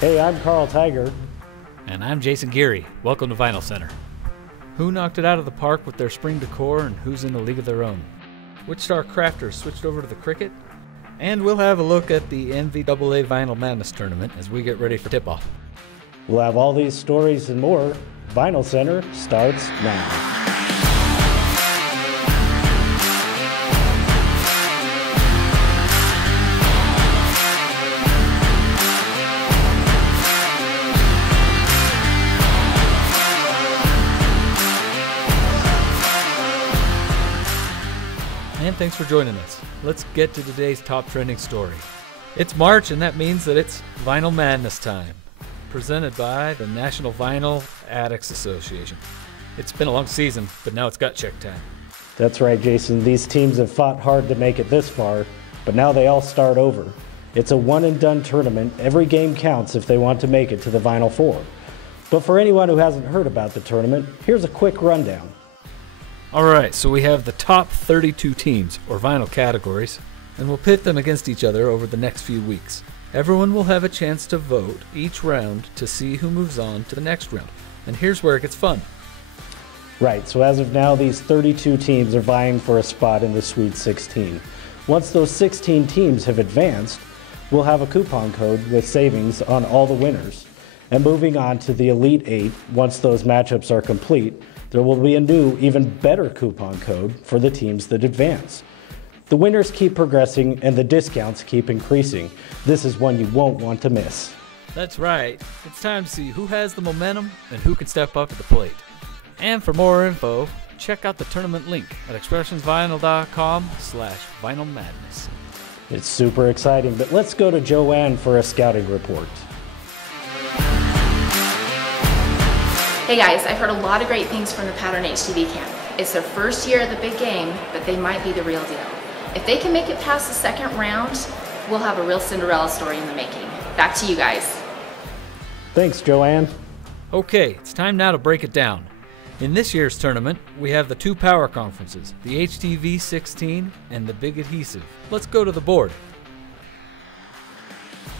Hey, I'm Carl Tiger. And I'm Jason Geary. Welcome to Vinyl Center. Who knocked it out of the park with their spring decor and who's in a league of their own? Which star crafters switched over to the Cricut? And we'll have a look at the NVAA Vinyl Madness Tournament as we get ready for tip-off. We'll have all these stories and more. Vinyl Center starts now. And thanks for joining us. Let's get to today's top trending story. It's March, and that means that it's Vinyl Madness time, presented by the National Vinyl Addicts Association. It's been a long season, but now it's gut check time. That's right, Jason. These teams have fought hard to make it this far, but now they all start over. It's a one-and-done tournament. Every game counts if they want to make it to the Vinyl Four. But for anyone who hasn't heard about the tournament, here's a quick rundown. Alright, so we have the top 32 teams, or vinyl categories, and we'll pit them against each other over the next few weeks. Everyone will have a chance to vote each round to see who moves on to the next round. And here's where it gets fun. Right, so as of now, these 32 teams are vying for a spot in the Sweet 16. Once those 16 teams have advanced, we'll have a coupon code with savings on all the winners. And moving on to the Elite 8, once those matchups are complete, there will be a new, even better coupon code for the teams that advance. The winners keep progressing and the discounts keep increasing. This is one you won't want to miss. That's right. It's time to see who has the momentum and who can step up to the plate. And for more info, check out the tournament link at expressionsvinyl.com/vinylmadness. It's super exciting, but let's go to Joanne for a scouting report. Hey guys, I've heard a lot of great things from the Pattern HTV camp. It's their first year at the big game, but they might be the real deal. If they can make it past the second round, we'll have a real Cinderella story in the making. Back to you guys. Thanks, Joanne. Okay, it's time now to break it down. In this year's tournament, we have the two power conferences, the HTV 16 and the Big Adhesive. Let's go to the board.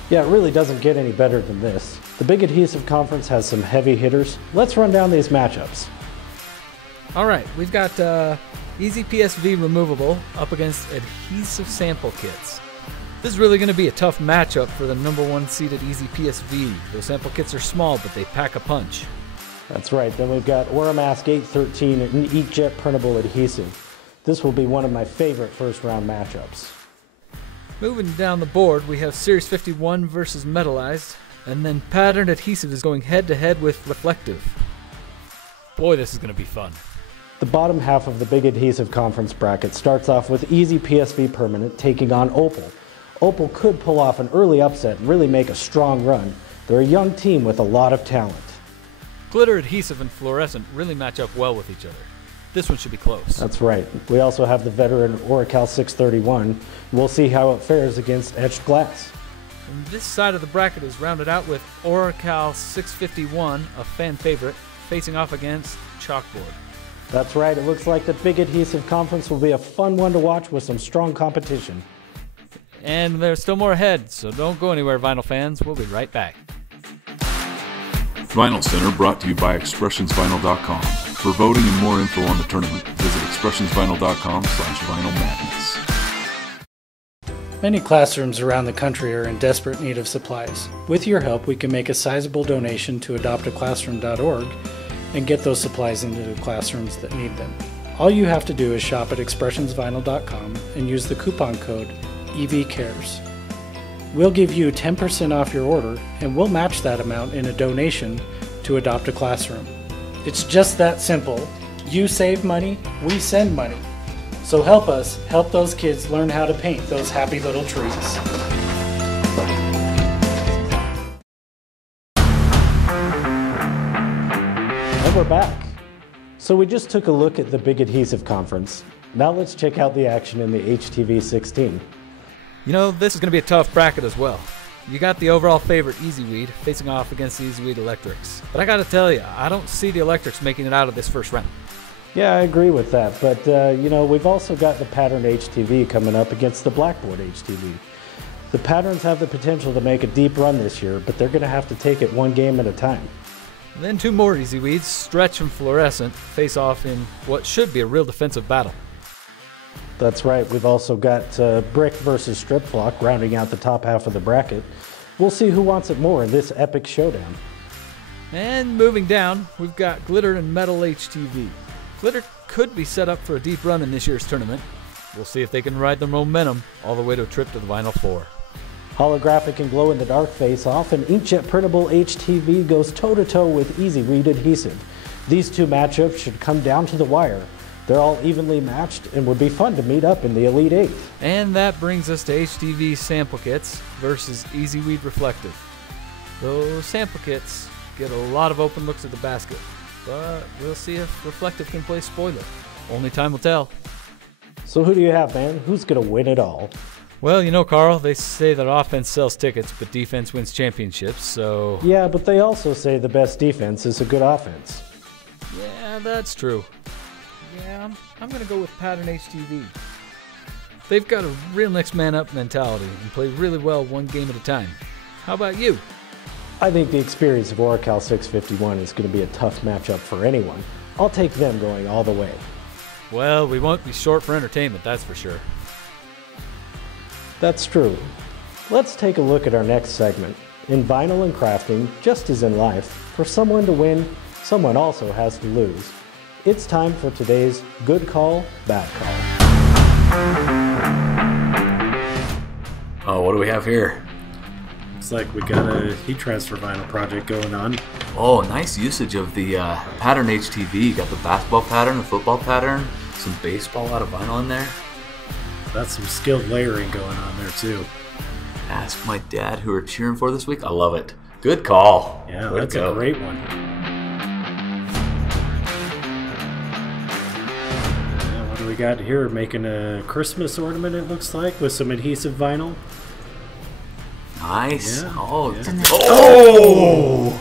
Yeah, it really doesn't get any better than this. The Big Adhesive Conference has some heavy hitters. Let's run down these matchups. All right, we've got Easy PSV Removable up against Adhesive Sample Kits. This is really going to be a tough matchup for the #1 seeded Easy PSV. Those sample kits are small, but they pack a punch. That's right. Then we've got Oramask 813 and Inkjet Printable Adhesive. This will be one of my favorite first round matchups. Moving down the board, we have Series 51 versus Metallized, and then Pattern Adhesive is going head-to-head with Reflective. Boy, this is going to be fun. The bottom half of the Big Adhesive Conference bracket starts off with Easy PSV Permanent taking on Opal. Opal could pull off an early upset and really make a strong run. They're a young team with a lot of talent. Glitter Adhesive and Fluorescent really match up well with each other. This one should be close. That's right. We also have the veteran Oracal 631. We'll see how it fares against Etched Glass. And this side of the bracket is rounded out with Oracal 651, a fan favorite, facing off against Chalkboard. That's right. It looks like the Big Adhesive Conference will be a fun one to watch with some strong competition. And there's still more ahead, so don't go anywhere, Vinyl fans. We'll be right back. Vinyl Center brought to you by ExpressionsVinyl.com. For voting and more info on the tournament, visit ExpressionsVinyl.com/vinylmadness. Many classrooms around the country are in desperate need of supplies. With your help, we can make a sizable donation to adoptaclassroom.org and get those supplies into the classrooms that need them. All you have to do is shop at ExpressionsVinyl.com and use the coupon code EVCares. We'll give you 10% off your order, and we'll match that amount in a donation to Adopt a Classroom. It's just that simple. You save money, we send money. So help us help those kids learn how to paint those happy little trees. And we're back. So we just took a look at the Big Adhesive Conference. Now let's check out the action in the HTV 16. You know, this is going to be a tough bracket as well. You got the overall favorite EasyWeed facing off against the EasyWeed Electrics. But I got to tell you, I don't see the Electrics making it out of this first round. Yeah, I agree with that. But, you know, we've also got the Pattern HTV coming up against the Blackboard HTV. The Patterns have the potential to make a deep run this year, but they're going to have to take it one game at a time. And then two more Easy Weeds, Stretch and Fluorescent, face off in what should be a real defensive battle. That's right. We've also got Brick versus Strip Flock rounding out the top half of the bracket. We'll see who wants it more in this epic showdown. And moving down, we've got Glitter and Metal HTV. Glitter could be set up for a deep run in this year's tournament. We'll see if they can ride the momentum all the way to a trip to the Final Four. Holographic and glow-in-the-dark face-off, and Inkjet Printable HTV goes toe-to-toe with Easy Weed Adhesive. These two matchups should come down to the wire. They're all evenly matched and would be fun to meet up in the Elite Eight. And that brings us to HTV Sample Kits versus Easy Weed Reflective. Those sample kits get a lot of open looks at the basket, but we'll see if Reflective can play spoiler. Only time will tell. So who do you have, man? Who's going to win it all? Well, you know, Carl, they say that offense sells tickets, but defense wins championships, so... Yeah, but they also say the best defense is a good offense. Yeah, that's true. Yeah, I'm going to go with Pattern HTV. They've got a real next man up mentality and play really well one game at a time. How about you? I think the experience of Oracal 651 is going to be a tough matchup for anyone. I'll take them going all the way. Well, we won't be short for entertainment, that's for sure. That's true. Let's take a look at our next segment. In vinyl and crafting, just as in life, for someone to win, someone also has to lose. It's time for today's Good Call, Bad Call. Oh, what do we have here? Looks like we got a heat transfer vinyl project going on. Oh, nice usage of the Pattern HTV. You got the basketball pattern, the football pattern, some baseball out of vinyl in there. That's some skilled layering going on there too. Ask my dad who we're cheering for this week. I love it. Good call. Yeah, Way that's to go. a great one. Yeah, what do we got here? Making a Christmas ornament, it looks like, with some adhesive vinyl. Nice. Yeah, Oh, yeah. Oh!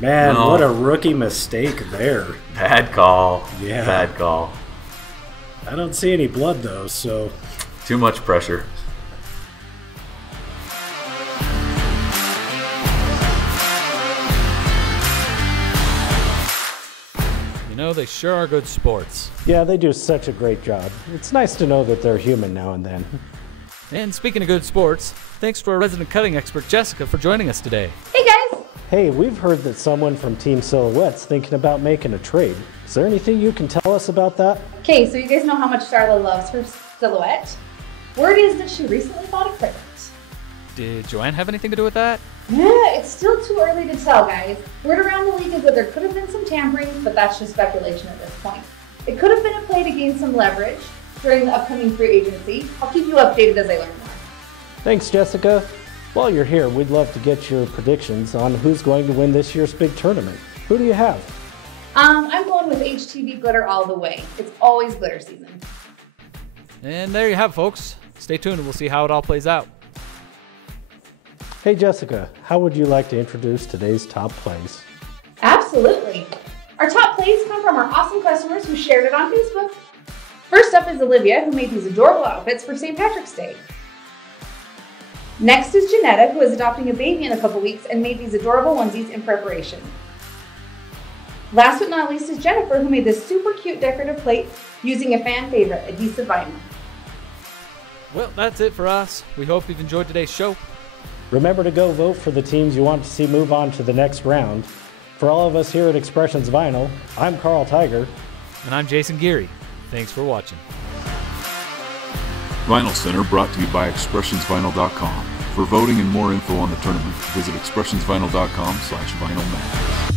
Man, No. what a rookie mistake there. Bad call. Yeah. Bad call. I don't see any blood though, so Too much pressure. You know, they sure are good sports. Yeah, they do such a great job. It's nice to know that they're human now and then. And speaking of good sports, thanks to our resident cutting expert, Jessica, for joining us today. Hey guys! Hey, we've heard that someone from Team Silhouette's thinking about making a trade. Is there anything you can tell us about that? Okay, so you guys know how much Starla loves her Silhouette. Word is that she recently bought equipment. Did Joanne have anything to do with that? Yeah, it's still too early to tell, guys. Word around the league is that there could have been some tampering, but that's just speculation at this point. It could have been a play to gain some leverage during the upcoming free agency. I'll keep you updated as I learn more. Thanks, Jessica. While you're here, we'd love to get your predictions on who's going to win this year's big tournament. Who do you have? I'm going with HTV Glitter all the way. It's always glitter season. And there you have it, folks. Stay tuned and we'll see how it all plays out. Hey, Jessica, how would you like to introduce today's top plays? Absolutely. Our top plays come from our awesome customers who shared it on Facebook. First up is Olivia, who made these adorable outfits for St. Patrick's Day. Next is Janetta, who is adopting a baby in a couple weeks and made these adorable onesies in preparation. Last but not least is Jennifer, who made this super cute decorative plate using a fan favorite, adhesive vinyl. Well, that's it for us. We hope you've enjoyed today's show. Remember to go vote for the teams you want to see move on to the next round. For all of us here at Expressions Vinyl, I'm Carl Tiger. And I'm Jason Geary. Thanks for watching. Vinyl Center brought to you by ExpressionsVinyl.com. For voting and more info on the tournament, visit ExpressionsVinyl.com/VinylMatch.